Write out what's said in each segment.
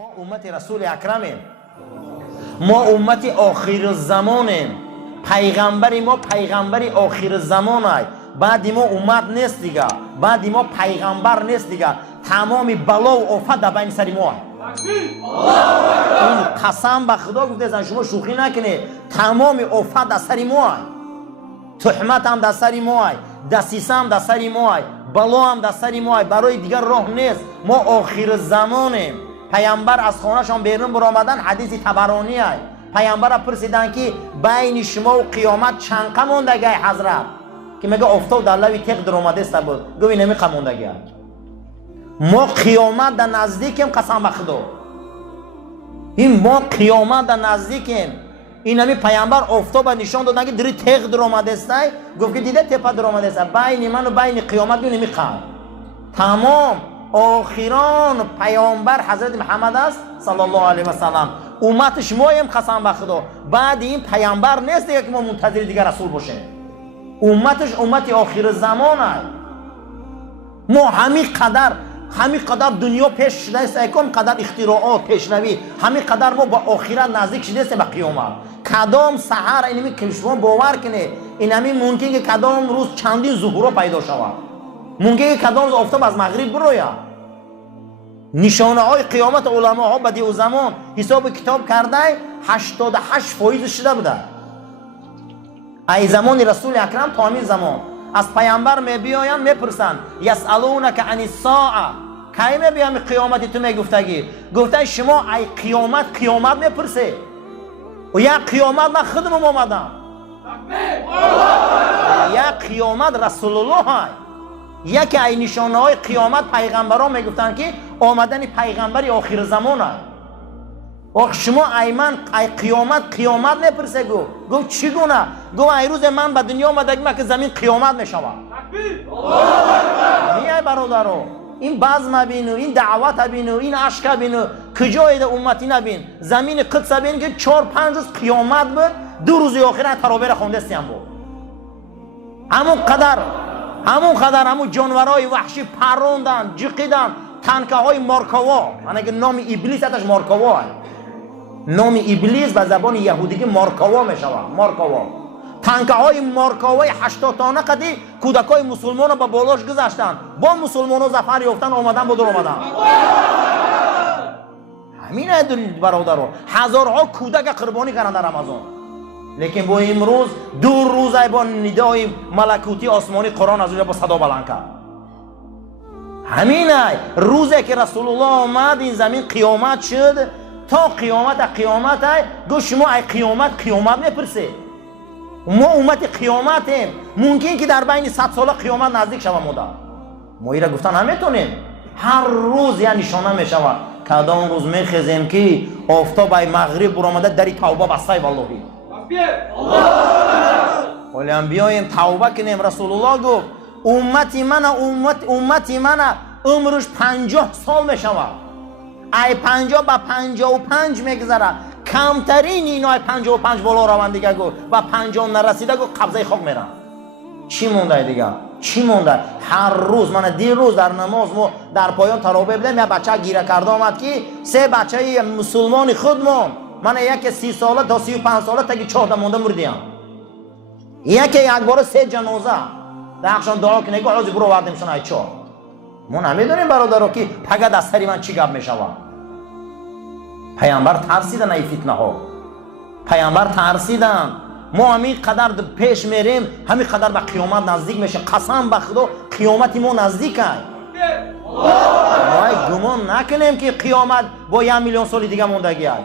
ما امت رسول اکرمیم، ما امت آخر زمانیم، پیغمبری ما پیغمبری آخر زمان های. بعدی ما امت نیست دیگه، بعدی ما پیغمبر نیست دیگه. تمام بلا و آفت در بین سر ما. این قسم به خدا گفته زن شما شوخی نکنه، تمام آفت در سر ما، تهمت هم در سر ما، دسیسه هم در سر ما، بلا هم در سر ما، برای دیگر راه نیست. ما آخر زمانیم. پیامبر از خانه‌شان بیرون برآمدن، حدیث طبرانی است. پیامبر پرسیدن که بین شما و قیامت چند قدم موندگی حضرت؟ که میگه آفتاب در لبی تیغ در اومده است بود. گفت اینمی قدم موندگی. ما قیامت در نزدیکیم، قسم به خدا. این ما قیامت در نزدیکیم. اینمی پیامبر آفتاب نشان دادن که در تیغ در اومده است. گفت که دیده تپه در اومده است. بین من و بین قیامت اینمی قدم. تمام آخران پیامبر حضرت محمد است صلی الله علیه و سلم. امتش مایم، قسم به خدا. بعد این پیامبر نیست دیگه که ما منتظر دیگر رسول باشیم. امتش امت آخر زمان است. ما همین قدر دنیا پیش شده است، یکم قدر اختراعات پیشروی، همین قدر ما با آخرت نزدیک شده است به قیامت. کدام سحر اینمی که شما باور کنه، اینمی ممکنه که کدام روز چندین ظهور پیدا شود، ممکنه که کدام روز آفتاب از مغرب بروید. نشانه های قیامت علما ها بدیع و زمان حساب کتاب کرده 88% شده بوده. ای زمان رسول اکرم تا همین زمان از پیامبر میبیاین میپرسن یسالونک عن الساعه، کی میبیام قیامت؟ تو میگفتگی گفته شما ای قیامت میپرسه و یا قیامت من خودم اومدم، یا قیامت رسول الله های. یکی ای نشانه های قیامت پیغمبران میگفتن که آمدن پیغمبری آخر زمان است. آخ شما ای قیامت نپرسه. گفت چگونه؟ گفت ای روز من به دنیا آمدگم که زمین قیامت میشود. میای برادرو، این بزم بینو، این دعوت بینو، این عشق بینو، کجای ده امتی نبین. زمین قدس بین که 4-5 روز قیامت بود، 2 روز آخر تراویح خوندستی هم بود. همون جانورای وحشی پروندن، جقیدن، تنکه های مارکاوا. من که نام ابلیس اتش مارکاوا است. نام ابلیس به زبان یهودی مارکاوا می شود. مارکاوا تنکه های مارکاوای 80 تانه قدی کودکای مسلمان به بالاش گذاشتن، با مسلمان ها ظفر یافتن، آمدن با در آمدن. همین است برادران، هزارها کودک قربانی کردن در رمضان. لیکن با امروز 2 روز با ندای ملکوتی آسمانی قرآن از اونجا با صدا بلند کرد. همین است روزی که رسول الله آمد این زمین قیامت شد. تا قیامت است. گفت شما ای قیامت میپرسه. ما امت قیامتیم. ممکن که در بین 100 ساله قیامت نزدیک شود. ما ایره گفتن نمیتونیم. هر روز یه نشانه میشود. کدام روز میخیزیم که آفتاب ای مغرب برآمده دری توبه بسته والله. ولی هم بیایم توبه کنیم. رسول الله گفت امتی من عمرش 50 سال میشود. ای 50 به 55 میگذره. کمترین اینا 55 بالا روند دیگه گفت و 50 نرسیده گفت قبضه خاک میرن. چی مونده دیگه؟ چی مونده؟ هر روز من دیروز در نماز ما در پایان تراویح بودم، یه بچه گیره کرده آمد که 3 بچه مسلمان خودمون، من یک 30 ساله تا 35 ساله تا که 14 مونده مردیم. یک بار 3 جنازه درخشان دعا کنه که عوضی برو وردیمشون ای 4. ما نمیدونیم برادرها که پگه دستری من چی گپ میشود. پیامبر ترسیدن ای فتنه ها. پیامبر ترسیدن. ما همین قدر پیش میریم، همین قدر به قیامت نزدیک میشیم. قسم به خدا قیامت ما نزدیک است. ما گمان نکنیم که قیامت با 1 میلیون سال دیگه موندگی است.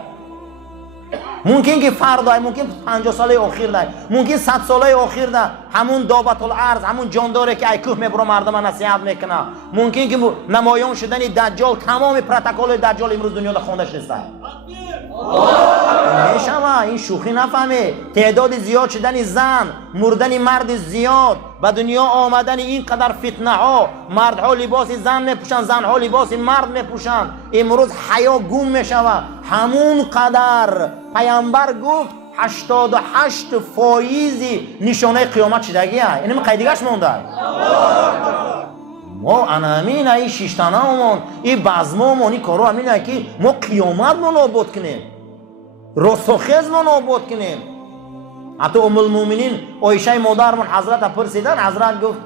ممکن که فردا، ممکن 50 ساله آخر ده، ممکن 100 ساله آخر ده، همون دابت الارض، همون جانداره که ای کوه میبره مردم نصیحت میکنه. ممکن که نمایان شدن دجال، تمام پروتکل دجال امروز دنیا ده خوندش نیست. میشم این شوخی نفهمه. تعداد زیاد شدن زن، مردن مرد زیاد، به دنیا آمدن این قدر فتنه ها. مردها لباس زن میپوشن، زنها لباس مرد میپوشن. امروز حیا گم میشود. همون قدر پیامبر گفت 88% نشانه قیامت شدگی است. اینم قیدیگش مونده. ما انامین ای شیشتانامون ای بزمامون ای کارو همینه که ما قیامت ما نابود کنیم، رسوخیز ما نابود کنیم. حتی ام المؤمنین عایشه مادرمون حضرت پرسیدن، حضرت گفت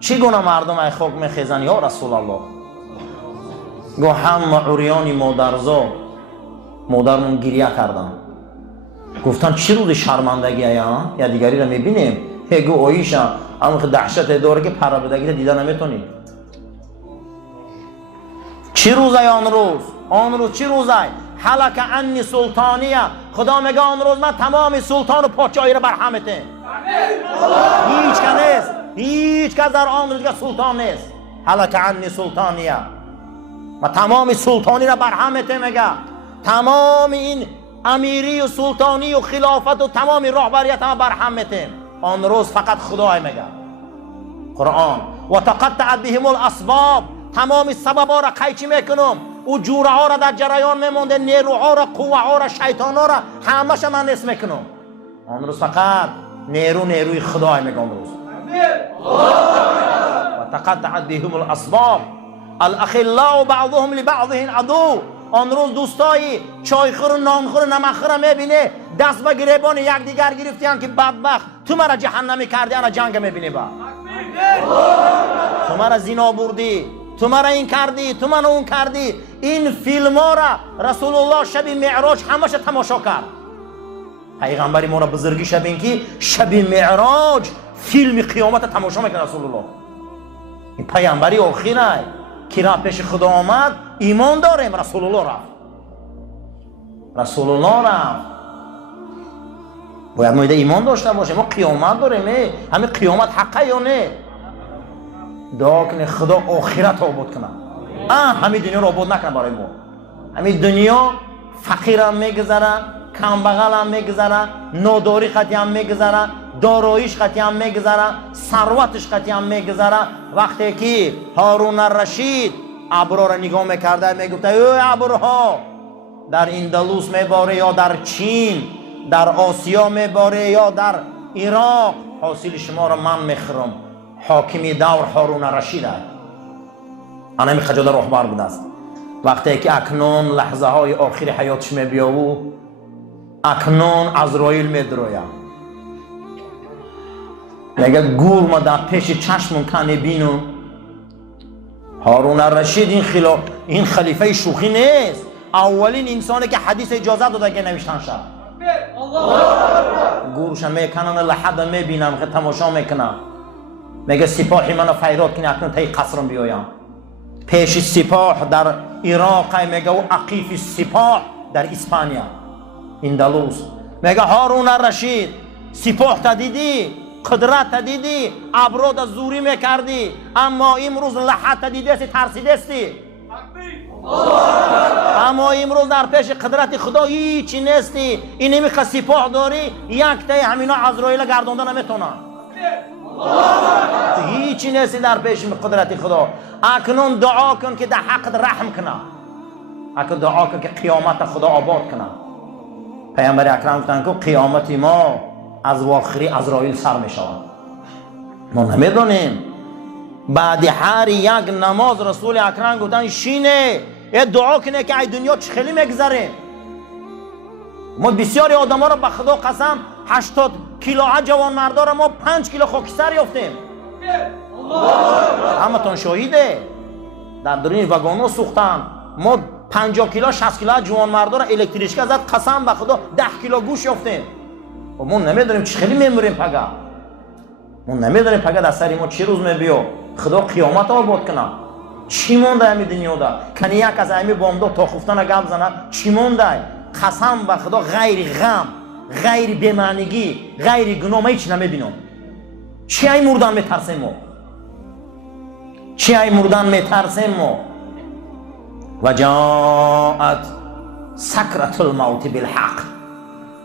چی گونه مردم ای خاک میخیزن یا رسول الله؟ گفت همه عریانی مادرزا. مادرمون گریه کردن، گفتن چی روز شرمندگی یا دیگری را میبینیم؟ گو عایشه اما دهشت داره که پر بدگی دیده نمیتونی. چی روزه آن روز؟ آن روز چی روزه؟ حلق عنی سلطانیه. خدا میگه آن روز من تمام سلطان و پادشاهی را برهمته. هیچ که نیست، هیچ کس در آن روز که سلطان نیست. حلق عنی سلطانیه، و تمام سلطانی را برهمته. میگه تمام این امیری و سلطانی و خلافت و تمام رهبریت هم برهمته. آن روز فقط خدای میگه قرآن و تقطعت بهم الاسباب. تمام سببا را قیچی میکنم، او جوره ها را در جریان میمونده، نیروها را، قوه ها را، شیطان ها را همش من نصف میکنم. آن روز فقط نیروی خدای میگه. آن روز و تقطعت بهم الاسباب الاخلاء بعضهم لبعض عدو. آن روز دوستایی چایخور و نانخور و نمکخور میبینه دست به گریبان یک دیگر گرفتیان که بدبخت تو مرا جهنمی کردی، انا جنگ میبینی با تو مرا زنا بردی، تو مرا این کردی، تو منو اون کردی. این فیلم ها را رسول الله شب معراج همش تماشا کرد. پیغمبری ما را بزرگی شب این که شب معراج فیلم قیامت تماشا میکنه رسول الله. این پیغمبری آخره که را پیش خدا آمد ایمان داریم. رسول الله رفت، رسول الله رفت. باید ما ایمان داشته باشیم. ما قیامت داریم. همین قیامت حقه یا نه؟ دعا کنه خدا آخرت آباد کنه، همین دنیا رو آباد نکنه برای ما. همین دنیا فقیر هم میگذره، کم بغل هم میگذره، ناداری خطی هم میگذره، داراییش خطی هم میگذره، ثروتش خطی هم میگذره. وقتی که هارون الرشید ابرها را نگاه میکرده میگفته ای ابرها در اندلس میباره یا در چین، در آسیا میباره یا در عراق، حاصل شما را من میخورم. حاکمی دور هارون الرشید است. انا می خجالت رهبر بوده است. وقتی که اکنون لحظه های آخر حیاتش میبیاو، اکنون عزراییل میدروید، میگه گور ما در پیش چشمون کنه بینم. هارون الرشید این خلیفه شوخی نیست. اولین انسانی که حدیث اجازه داده که نوشتن شد. گورش میکنن لحظه میبینم که تماشا میکنم. میگه سپاهی منو فیراد کنی اکنون تای قصرم بیایم. پیش سپاه در عراق، میگه و عقیف سپاه در اسپانیا اندلس. میگه هارون الرشید سپاه تا دیدی، قدرت تا دیدی، ابرو تا زوری میکردی، اما امروز لحظه تا دیدی ترسیده استی. اما امروز در پیش قدرت خدا هیچی نیستی. این میخواد سپاه داری، یک تای همینا عزراییل گردونده نمیتونن. هیچی نیستی در پیش قدرت خدا. اکنون دعا کن که در حق رحم کنه، اکنون دعا کن که قیامت خدا آباد کنه. پیامبر اکرم گفتن که قیامت ما از واخری عزراییل سر می شود. ما نمیدونیم. بعد هر یک نماز رسول اکرم گفتن شینه یه دعا کنه که ای دنیا چه خیلی میگذره. ما بسیاری آدم ها را به خدا قسم 80 کیلو جوان مردا را ما 5 کیلو خاکستر یافتیم. همه تون شاهیده. در درون واگن سوختن. ما 50 کیلو 60 کیلو جوان مردا را الکتریشکا زد، قسم به خدا 10 کیلو گوش یافتیم. و ما نمیدونیم چه خیلی میموریم پگا. ما نمیدونیم پگا در سر ما چه روز میبیو. خدا قیامت آباد کنه. چی مونده همین دنیا دا؟ کنی یک از همین بامدا تا خفتن گپ زنه چی مونده؟ قسم به خدا غیر غم، غیر بی‌معنیگی، غیر گناه ما هیچ نمیبینم. چی ای مردن میترسیم ما؟ چی ای مردن میترسیم ما؟ و جاءت سکرة الموت بالحق.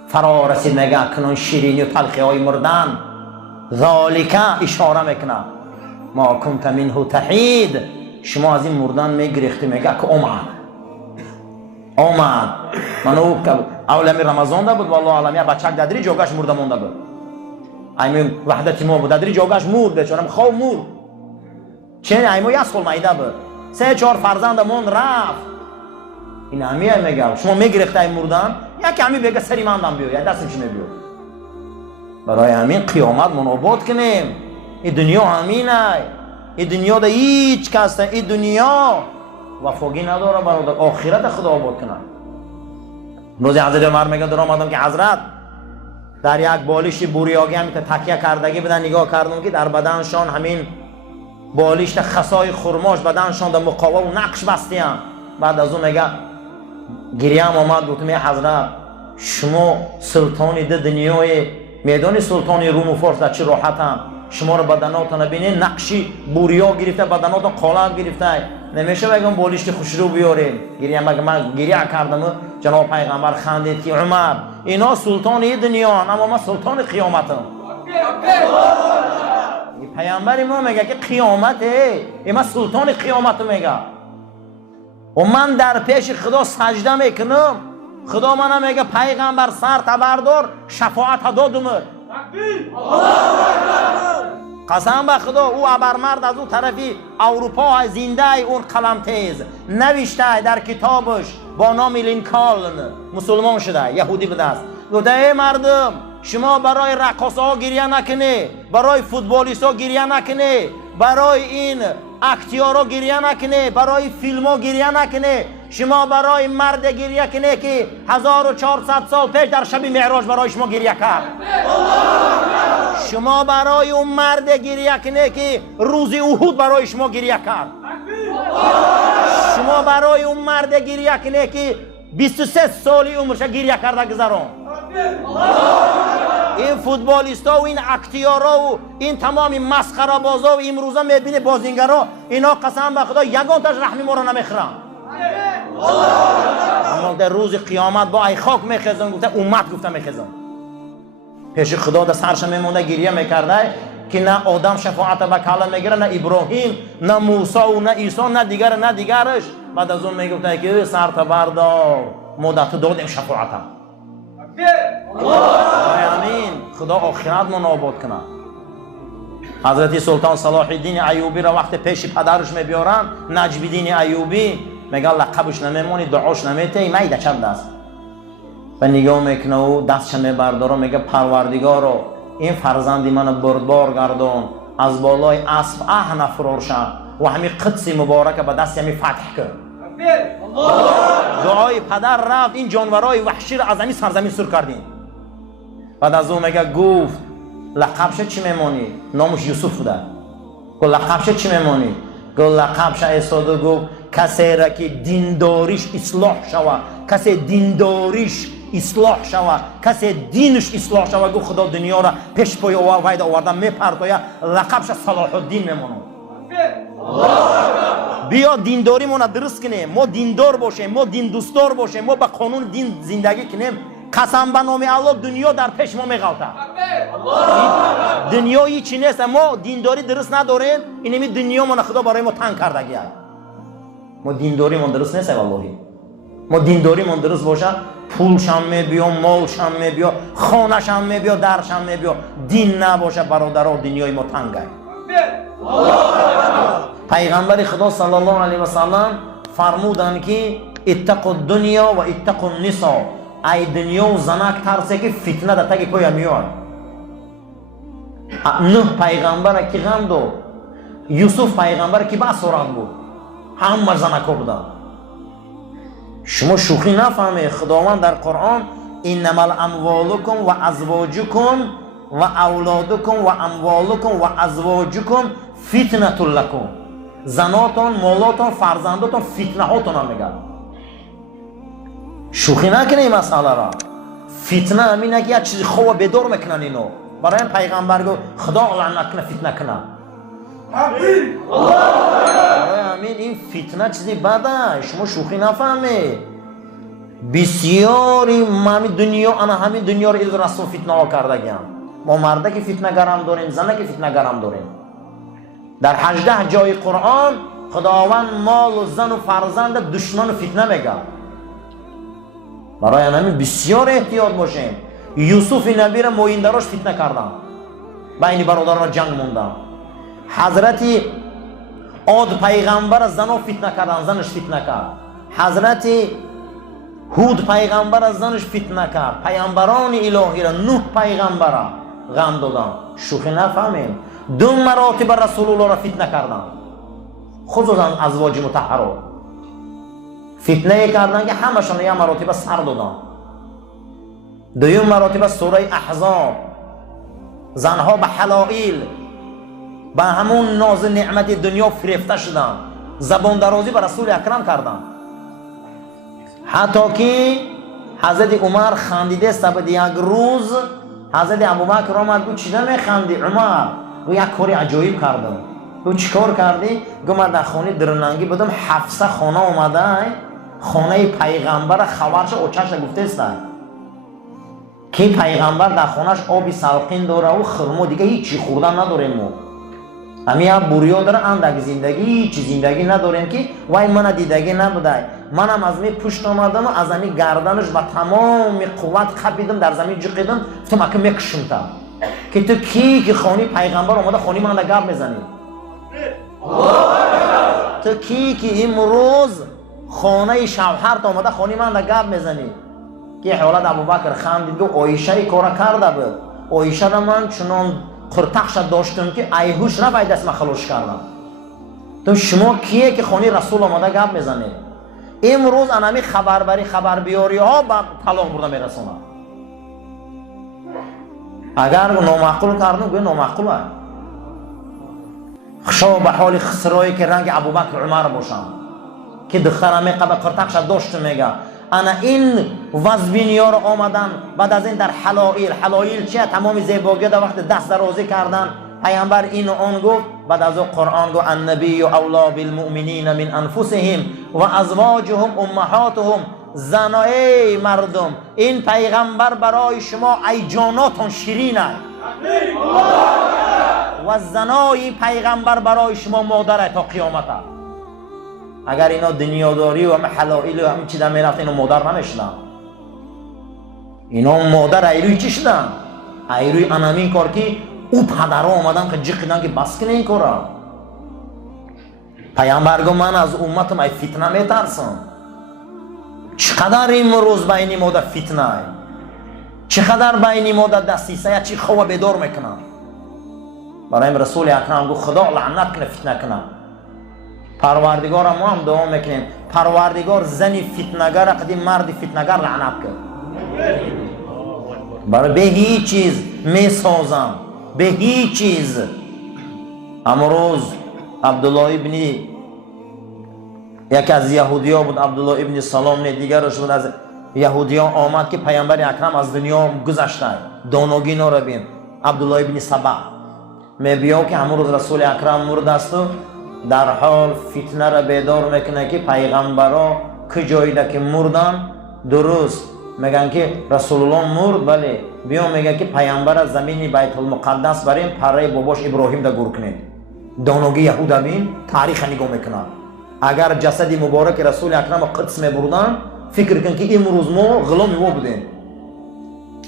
فرا رسید نگه کنون شیرینی و تلخی های مردن. ذالک اشاره میکنه ما کنت منه تحید. شما از این مردن میگریختی. میگه که اومد. من اولمی رمضان دا بود والله علمی بچک دادری جوگاش مرده مونده بود. ایمین وحدت ما بود دادری جوگاش مرد بیچارم خواب مرد. چه ایمو یا سال مایده بود 3-4 فرزندمون رفت. این همیه میگم شما میگرفته این مردن یکی همی بگه سری من دم بیو یا دستم چی نبیو. برای همین قیامت منابود کنیم. این دنیا همینه. این دنیا ده هیچ کس نه. این دنیا وفاقی نداره برادر. آخرت خدا آباد کنه. روزی حضرت عمر میگه در آمدم که حضرت در یک بالش بوریاگی همی تکیه کردگی بدن نگاه کردم که در بدنشان همین بالش خسای خرماش بدنشان در مقاوه و نقش بستی هم. بعد از اون میگه گریه هم آمد گفتم ای حضرت شما سلطانی ده دنیای میدان سلطانی روم و فارس در چه راحت هم شما رو بدناتان بینه نقشی بوریا گرفته بدناتان قالب گرفته نمیشه بگم بالشت خوشرو بیاریم. گریه من گریه کردم جناب پیغمبر خندید که عمر اینا سلطان دنیا اما من سلطان قیامتم. پیامبر ما میگه که قیامته اینا سلطان قیامت میگه و من در پیش خدا سجده میکنم. خدا من میگه پیغمبر سر تبردار شفاعت دادم. قسم به خدا او ابرمرد از اون طرفی اروپا زنده اون قلم تیز نوشته در کتابش با نام لینکالن مسلمان شده یهودی به دست گفته ای مردم شما برای رقاصه ها گریه نکنه برای فوتبالیست ها گریه نکنه برای این اکتیارا گریه نکنه برای فیلم ها گریه نکنه شما برای مرد گریه کنه که 1400 سال پیش در شب معراج برای شما گریه کرد. شما برای اون مرد گریه کنه که روز احد برای شما گریه کرد. شما برای اون مرد گریه کنه که 23 سالی عمرش گریه کرده گذران. این فوتبالیستا و این اکتیارا و این تمامی مسخره بازا و امروزه میبینه بازیگرا اینا قسم به خدا یگان تاش رحمی ما رو نمیخرن. اما در روز قیامت با ای خاک میخزن گفته امت گفته میخزن پیش خدا در سرش میمونده گریه میکرده که نه آدم شفاعت به کلام میگیره نه ابراهیم نه موسی و نه عیسی نه دیگرش. بعد از اون میگفته که سر بردار مدت دادیم شفاعتم. آمین. خدا آخرت من آباد کنه. حضرت سلطان صلاح الدین ایوبی را وقت پیش پدرش میبیارن نجم الدین ایوبی میگه لقبش نمیمونی دعاش نمیته میده چند دست و نگاه میکنه و دستش میبرداره میگه پروردگارا این فرزندی من بردبار گردان از بالای اسب نفرار شد و همین قدس مبارک به دست همی فتح کرد. دعای پدر رفت این جانورای وحشی را از همین سرزمین سر کردیم. بعد از اون میگه گفت لقبش چی میمونی؟ نامش یوسف بوده. گفت لقبش چی میمونی؟ گفت لقبش ایستاده گفت کسی را که دینداریش اصلاح شود کسی دینداریش اصلاح شود کسی دینش اصلاح شود گفت خدا دنیا را پیش پای وید آوردن میپرتاید لقبش صلاح الدین میمونه. بیا دینداری مون درست کنیم ما دیندار باشیم ما دین دوستدار باشیم ما به قانون دین زندگی کنیم. قسم به نام الله دنیا در پیش ما میغلطه. دنیا هیچی نیست ما دینداری درست نداریم اینمی دنیا من خدا برای ما تنگ کردگی ما دینداری من درست نیست والله. ما دینداری من درست باشه پولشم میبیا مالشم میبیا خانهشم میبیا درشم میبیا دین نباشه برادرها دنیای ما تنگه. پیغمبر خدا صلی الله علیه و سلم فرمودن که اتقوا الدنیا و اتقوا النساء ای دنیا و زنک ترسه که فتنه در تک پای میاد. نوح پیغمبر کی غم دو یوسف پیغمبر کی با صورت بود همه زنکا بودن. شما شوخی نفهمه خداوند در قرآن انما الاموالکم و ازواجکم و اولادکم و اموالکم و ازواجکم فتنه لکم زناتون مالاتون فرزنداتون فتنه هاتون هم میگن. شوخی نکنه این مسئله را. فتنه همینه که یک چیزی خواه بدور میکنن اینو برای این پیغمبر گفت خدا لعنت کنه فتنه کنه. برای همین این فتنه چیزی بده شما شوخی نفهمه. بسیاری همین دنیا انا همین دنیا رو ایل رسول فتنه ها کرده گیم. ما مرده که فتنه گرم داریم زنه که فتنه گرم داریم. در 18 جای قرآن خداوند مال و زن و فرزند دشمن و فتنه میگه. برای همین بسیار احتیاط باشیم. یوسف نبی را مویندراش فتنه کردن بین برادران جنگ موندن. حضرت عاد پیغمبر زن رو فتنه کردن، زنش فتنه کرد. حضرت هود پیغمبر از زنش فتنه کرد. پیامبران الهی را، نوح پیغمبر را غم دادن. شوخی نفهمیم. 2 مراتب رسول الله را فتنه کردن، خصوصا ازواج مطهرات فتنه کردن که همشون یک مراتب سر دادن. 2 مراتب سوره احزاب زنها به حلائل به همون ناز نعمت دنیا فریفته شدن، زبان درازی به رسول اکرم کردن. حتی که حضرت عمر خندیده سبد یک روز حضرت ابوبکر آمد گفت چرا میخندی عمر؟ گفت یک کاری عجایب کردم. گفت چیکار کردی؟ گفت من در خانه درنگی بودم، حفصه خانه اومده خانه پیغمبر خبرش اوچش گفته است که پیغمبر در خانهش آبی سلقین داره و خرما، دیگه هیچی خوردن نداریم ما. همین ها بوریا داره اندک زندگی، هیچ زندگی نداریم که وای من دیدگی نبوده. منم از می پشت آمدم و از همین گردنش با تمام قوت خپیدم، در زمین جقیدم، گفتم اگه میکشم تا که تو کی که خانه پیغمبر اومده خانه من در گپ میزنی؟ تو کی که امروز خانه شوهرت اومده خانه من در گپ میزنی؟ که حالت ابوبکر خندید گفت عایشه کارا کرده بود. عایشه را من چنان قرتخش داشتم که ایهوش را باید دست من خلوش کردم. تو شما کیه که خانه رسول آمده گپ میزنی؟ امروز انمی خبربری خبر بیاری ها با طلاق برده میرسونه. اگر نامعقول کردن گویا نامعقول است. خشا به حال خسرایی که رنگ ابوبکر عمر باشم که دخترم قبل قرتخش داشت میگه انا این وزبینیا رو آمدن بعد از این در حلائل چیه؟ تمام زیبایی در وقت دست درازی کردن. پیامبر این و آن گفت، بعد از اون قرآن گفت النبی اولا بالمؤمنین من انفسهم و ازواجهم امهاتهم. زنای مردم این پیغمبر برای شما ای جاناتون شیرین است و زنای پیغمبر برای شما مادر تا قیامت است. اگر اینا دنیاداری و همه حلائل و همه چی در میرفت اینا مادر نمیشدن. اینا مادر ایروی چی شدن؟ ایروی انامین کار که او پدرها آمدن که جقیدن که بس کنه این کارا. پیامبر گفت من از امتم ای فتنه میترسم. چقدر امروز بین ما در فتنه، چقدر بین ما در دسیسه، چی خواه بیدار میکنن. برای رسول اکرم گفت خدا لعنت کنه فتنه کنه. پروردگار ما هم دعا میکنیم پروردگار زنی فتنگر قدیم مرد فتنگر لعنت کرد. برای به هیچ چیز میسازم، به هیچ چیز. امروز عبدالله ابن یکی از یهودیان بود، عبدالله ابن سلام دیگرش بود از یهودیان آمد که پیامبر اکرم از دنیا گذشته، دانگی را بین. عبدالله ابن سبا می بیا که همون روز رسول اکرم مرد است و در حال فتنه را بیدار میکنه که پیغمبرها که جایی که مردن درست میگن که رسول الله مرد، بله بیا میگه که پیامبر از زمین بیت المقدس بریم پره باباش ابراهیم دا گور کنید. دانگی یهودا بین تاریخ نگاه میکنن. اگر جسد مبارک رسول اکرم قدس میبردن فکر کن که امروز ما غلامی او بودیم.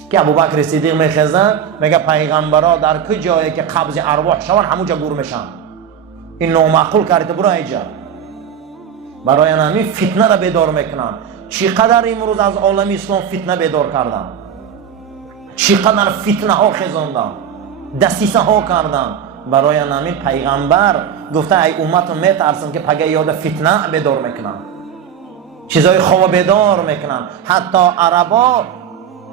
که ابوبکر صدیق میخزن میگه پیغمبرها در که جایی که قبض ارواح شون همونجا گور میشن. این نامعقول کردی برو اینجا. برای همین فتنه را بیدار میکنن. چقدر امروز از عالم اسلام فتنه بیدار کردن، چقدر فتنه ها خزاندن، دسیسه ها کردن. برای همین پیغمبر گفته ای امت میترسم که پگه یاد فتنه بیدار میکنن، چیزای خواب بیدار میکنن. حتی عربا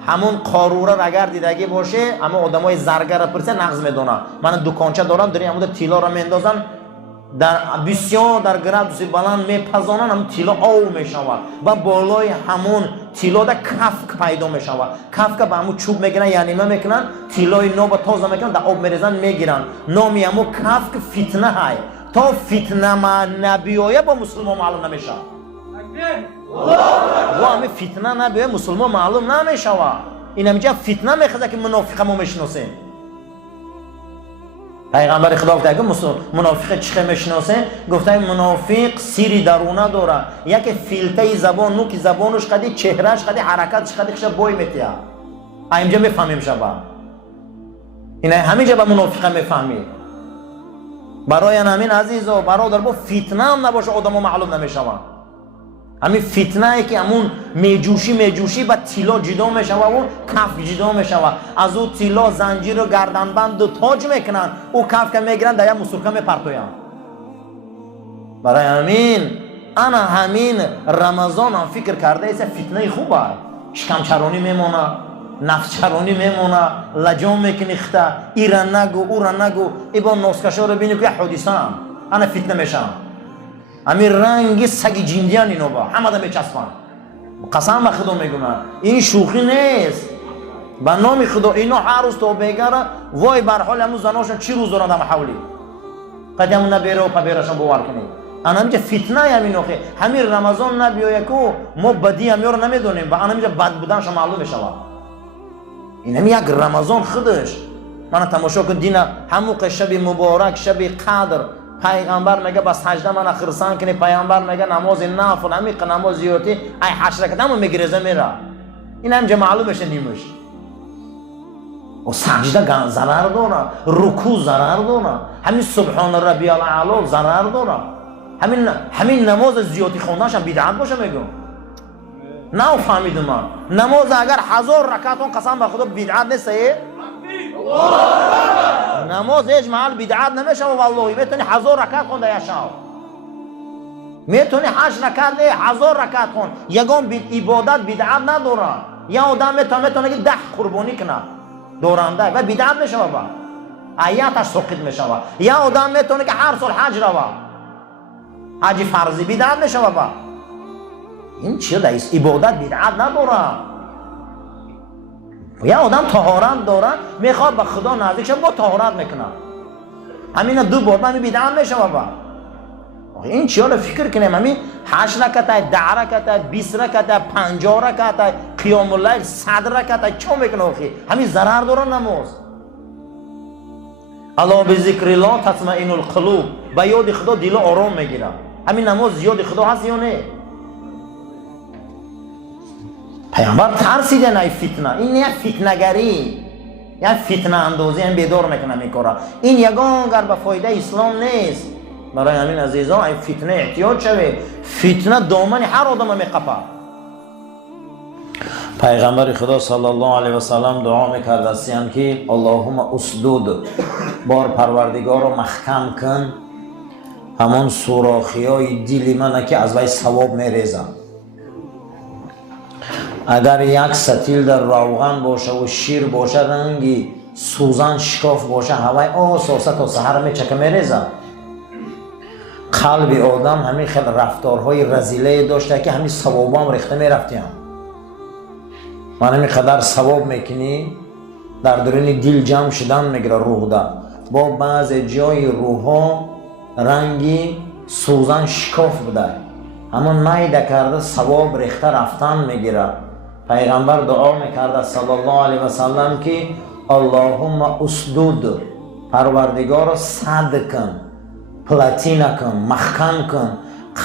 همون قاروره را اگر دیدگی باشه اما آدمای زرگر را پرسه نغز میدونن. من دکانچه دارم در همون تیلا را میندازن در بسیار در گرد بلند میپزانن، هم تیلا آو میشود و بالای همون تیلا در کفک پیدا میشود. کفک به همون چوب میگیرن یعنی ما میکنن تیلای نو با تازه میکنن در آب میریزن میگیرن. نامی همون کفک فتنه های. تا فتنه ما نبیایه با مسلمان معلوم نمیشه. و همین فتنه نبیایه مسلمان معلوم نمیشه. این همینجا فتنه میخواد که منافق ما میشناسیم. پیغمبر خدا گفته که منافق چخه میشناسه؟ گفته منافق سیری درونه داره. یک فیلته زبان نوک زبانش قدی چهرهش قدی حرکتش قدی خش بوی میتیا. اینجا میفهمیم شبا. اینا همینجا با منافق میفهمی. برای همین عزیز و برادر با فتنه هم نباشه آدم ها معلوم نمیشوند. همین فتنه ای که همون میجوشی با تیلا جدا میشوه و کف جدا میشوه، از او تیلا زنجیر و گردنبند و تاج میکنن، او کف که میگیرن در یک مسرکه میپرتوین. برای همین انا همین رمضان هم فکر کرده ایسه فتنه خوبه، شکم چرانی میمونه، نفس چرانی میمونه، لجام میکنی خطه، ایران نگو اوران نگو، ای با نوسکشا رو بینی که حدیثه هم انا فتنه میشن. همین رنگی سگ جیندیان اینو با همه دا میچسبن. قسم به خدا میگم این شوخی نیست. به نام خدا اینو هر روز تو بگره وای بر حال همون زناشون چی روز دارن در حولی قدم نبیره و پبیرشون باور کنید. انا میگه فتنه همین اخی همین رمضان نبیایه که ما بدی همی رو نمیدونیم و انا میگه بد بودنش معلوم میشه. این هم یک رمضان خودش من تماشا کن دین همون شب مبارک شب قدر پیغمبر میگه بس سجده من خرسان کنی، پیغمبر میگه نماز نافل عمیق نماز زیارتی ای 8 رکعت هم میگریزه میره. این هم معلوم بشه نیمش. و سجده ضرر داره، رکوع ضرر داره، همین سبحان ربی الاعلی ضرر داره، همین نماز زیارتی خوندنش هم بدعت باشه میگم. نه فهمیدم من نماز اگر 1000 رکعت اون قسم به خدا بدعت نیست. نماز هیچ محل بدعت نمیشه و والله میتونی 1000 رکعت خونده یا شب، میتونی 8 رکعت نه 1000 رکعت خون، یگان عبادت بدعت نداره. یا آدم میتونه که 10 قربانی کنه دورنده و بدعت میشه بابا آیاتش سقط میشه. یا آدم میتونه که هر سال حج روه، حج فرضی بدعت میشه بابا. این چیه دایست؟ عبادت بدعت نداره. یا آدم طهارت داره میخواد به خدا نزدیک شه با طهارت میکنه، همین دو بار من بدعت میشه بابا. این چیه رو فکر کنیم؟ همین 8 رکعت 10 رکعت 20 رکعت 50 رکعت قیام اللیل 100 رکعت چون میکنه اخی؟ همین ضرر داره نماز. الا بذکر الله تطمئن القلوب، با یاد خدا دل آرام میگیره. همین نماز یاد خدا هست یا نه؟ پیامبر ترسیده نه فتنه، این نه فتنه‌گری یا فتنه اندازی هم بیدار میکنه میکاره. این یگان گر به فایده اسلام نیست. برای همین عزیزان این فتنه احتیاط شوید. فتنه دامن هر آدم میقپه. پیغمبر خدا صلی الله علیه و سلم دعا میکرد استیان که اللهم اسدود، بار پروردگار رو محکم کن همون سوراخی های دل من که از وی ثواب میریزه. اگر یک ستیل در روغن باشه و شیر باشه رنگی سوزن شکاف باشه هوای آساسه تا سحر میچکه میریزه. قلب آدم همین خیلی رفتارهای رزیله داشته که همین ثواب هم ریخته میرفتیم. من همین قدر ثواب میکنی در درون دل جمع شدن میگیره روح ده. با بعض جای روح ها رنگی سوزن شکاف بده، همون نیده کرده ثواب ریخته رفتن میگیره. پیغمبر دعا میکرده صلی الله علیه و سلم که اللهم اسدود، پروردگار صد کن، پلاتینه کن، محکم کن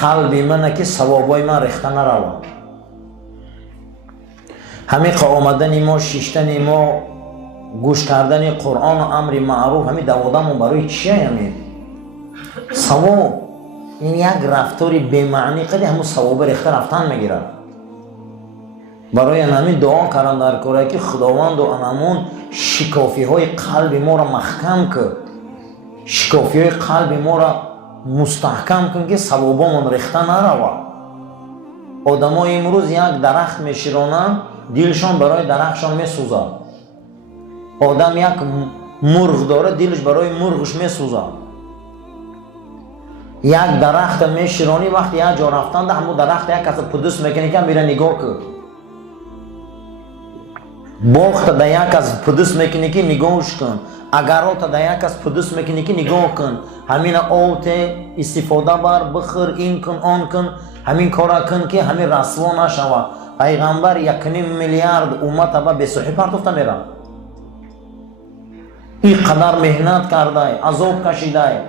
قلب من که ثوابای من ریخته نروه. همین آمدن ما، شیشتن ما، گوش کردن قرآن و امر معروف همین دوادمون برای چیه؟ همین ثواب. این یک رفتاری بی‌معنی قدی همون ثواب ریخته رفتن میگیره. برای همین دعا کردم در کاره که خداوند و انمون شکافی های قلب ما را محکم کن، شکافی های قلب ما را مستحکم کن که ثوابمون ریخته نروه. آدم ها امروز یک درخت میشیرانن دلشان برای درختشان میسوزه. آدم یک مرغ داره دلش برای مرغش میسوزه. یک درخت میشیرانی وقتی یک جا رفتن ده همون درخت یک کس پدوس میکنی که میره نگاه کن. باخت ده یک کس پدوس میکنی که نگاهش کن. اگر آت ده یک کس پدوس میکنی که نگاه کن. همین آت استفاده بر بخور این کن آن کن، همین کارا کن که همین رسوا نشوه. پیغمبر 1.5 میلیارد امت با بی‌صحی پرتفته میره. این قدر مهنت کرده، عذاب کشیده،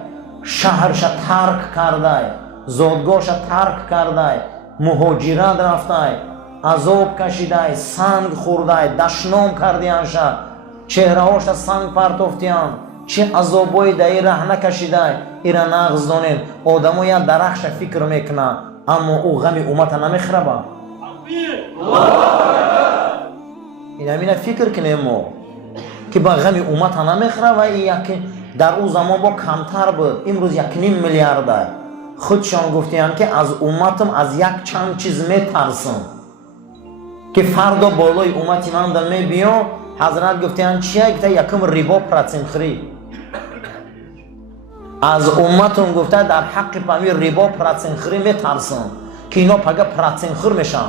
شهرش ترک کرده، زادگاهش ترک کرده، مهاجرت رفته، عذاب کشیده، سنگ خورده، دشنام کردیانش، چهره هاش سنگ پرتفتیان، چه عذابای در این ره نکشیده ایرا نغز دانین. آدمو یا درخش فکر میکنه اما او غم امت نمیخره با. این همین فکر کنیم ما که با غم امت نمیخره و یک در او زمان با کمتر بود. امروز 1.5 میلیارد خودشان گفتیان که از امتم از یک چند چیز میترسم که فردا بالای امتی من در می بیام. حضرت گفتیان چیه؟ گفته یکم ریبا پراتین خری از امتم. گفته در حق پامی ریبا پراتین خری میترسم که اینا پگه پراتین خور میشن.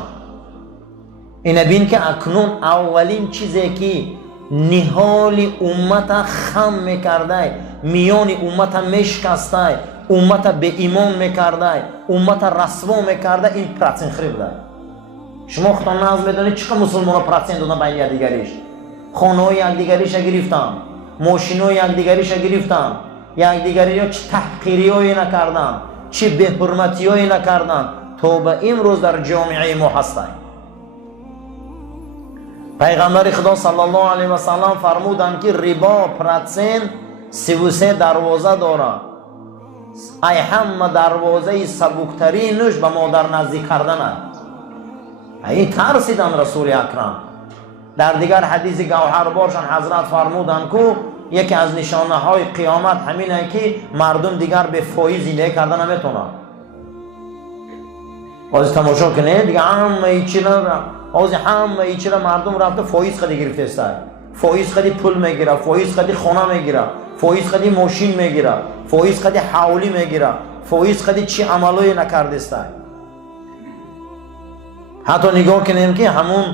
اینا بین که اکنون اولین چیزی که نهال امت خم میکرده، میان امت میشکسته، امت به ایمان میکرده، امت رسوا میکرده، این پراتین خری بوده. شما خودتان ناز میدونید چقدر مسلمان ها پراتین دادن بین یکدیگریش. خانه های یکدیگریش گرفتن، ماشین های یکدیگریش گرفتن، یکدیگری ها چه تحقیری هایی نکردن، چه به‌حرمتی هایی نکردن تا به امروز در جامعه ما هستند. پیغمبر خدا صلی الله علیه و سلم فرمودند که ربا پراتین 33 دروازه دارد. ای همه دروازه سبکترینش به مادر نزدیک کردن است. این ترسیدن رسول اکرم. در دیگر حدیث گوهربارشان حضرت فرمودند که یکی از نشانه های قیامت همینه که مردم دیگر به فایز زندگی کردن نمیتونن. از تماشا کنه دیگه همه چیز مردم رفته فایز خدی گرفته است. فایز خدی پول میگیره، فایز خدی خانه میگیره، فایز خدی ماشین میگیره، فایز خدی حولی میگیره، فایز خدی چی عملوی نکرده است. حتی نگاه کنیم که همون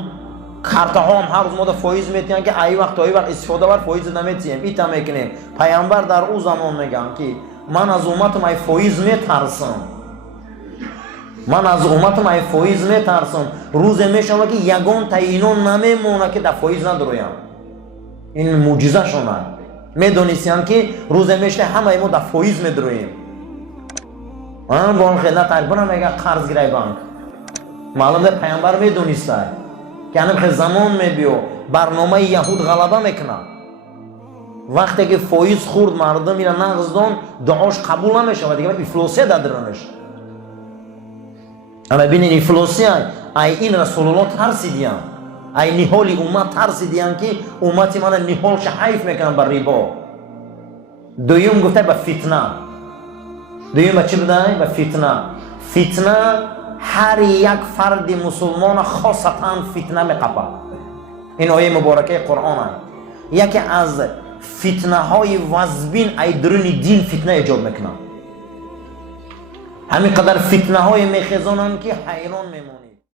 کارت ها هم هر روز ما در فایز میتیم که ای وقت استفاده بر فایز نمیتیم. ایتا میکنیم. پیامبر در او زمان میگن که من از امتم ای فایز میترسم. من از امتم ای فایز میترسم. روز میشم که یگان تعینون نمیمونه که در فایز ندرویم. این معجزه شونه. میدونستیم که روز میشه همه ما در فایز میدرویم. من بان خدمت تقریبا میگه قرض گیری بانک. معلوم ده پیامبر میدونسته که همین زمان میبیو برنامه یهود غلبه میکنه. وقتی که فایز خورد مردم میرن نغز دان دعاش قبول نمیشه و دیگه افلاسی دادرنش. اما ببینید افلاسی ای این رسول الله ترسیدیم. ای نهال امت ترسیدیم که امتی من نهالش حیف میکنن بر ربا. دویم گفته به فتنه. دویم به چی بوده؟ به فتنه. فتنه هر یک فرد مسلمان خاصتا فتنه میقپه. این آیه مبارکه قرآن است. یکی از فتنه های وزبین ای درون دین فتنه ایجاد میکنه. همین قدر فتنه های میخزانن که حیران میمونن.